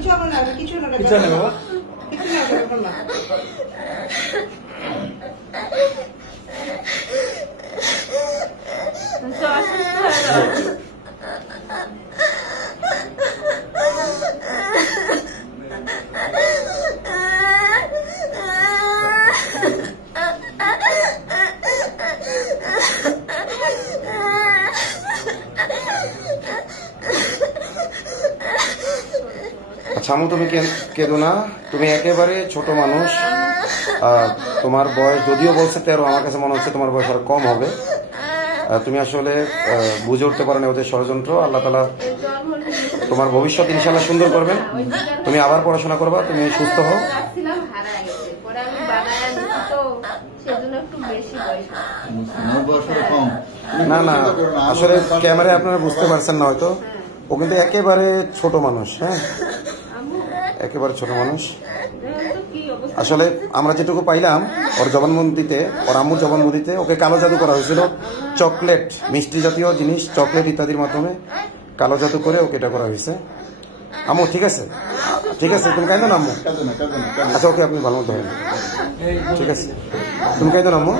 কিছু হবে না, কিছু না কিছু না বাবা, কিছু না ব্যাপার না। আচ্ছা আমু, তুমি কেঁদো না, তুমি একেবারে ছোট মানুষ। তোমার বয়স যদিও বলছে 13, আমার কাছে মনে হচ্ছে তোমার বয়স আরো কম হবে। তুমি আসলে বুঝে উঠতে পারো না ওদের ষড়যন্ত্র। আল্লাহ তাআলা তোমার ভবিষ্যৎ ইনশাআল্লাহ সুন্দর করবেন। তুমি আবার পড়াশোনা করবা, তুমি সুস্থ হও। না না, আসলে ক্যামেরায় আপনারা বুঝতে পারছেন না হয়তো, ও কিন্তু একেবারে ছোট মানুষ। হ্যাঁ, একেবারে ছোট মানুষ। আসলে আমরা যেটুকু পাইলাম ওর জবানবন্দিতে, ওর আম্মুর জবানবন্দিতে ওকে কালো জাদু করা হয়েছিল। চকলেট, মিষ্টি জাতীয় জিনিস, চকলেট ইত্যাদির মাধ্যমে কালো জাদু করে ওকে এটা করা হয়েছে। আম্মু ঠিক আছে, ঠিক আছে, তুমি কাঁদো না আম্মু। আচ্ছা ওকে, আপনি ভালো মতো হবেন, ঠিক আছে, তুমি কাঁদো না আম্মু।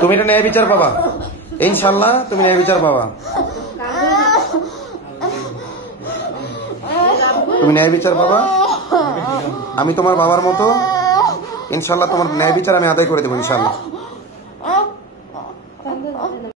তুমি এটা ন্যায় বিচার পাবা ইনশাল্লাহ, তুমি ন্যায় বিচার পাবা, তুমি ন্যায় বিচার পাবা। আমি তোমার বাবার মতো ইনশাল্লাহ তোমার ন্যায় বিচার আমি আদায় করে দেবো ইনশাল্লাহ।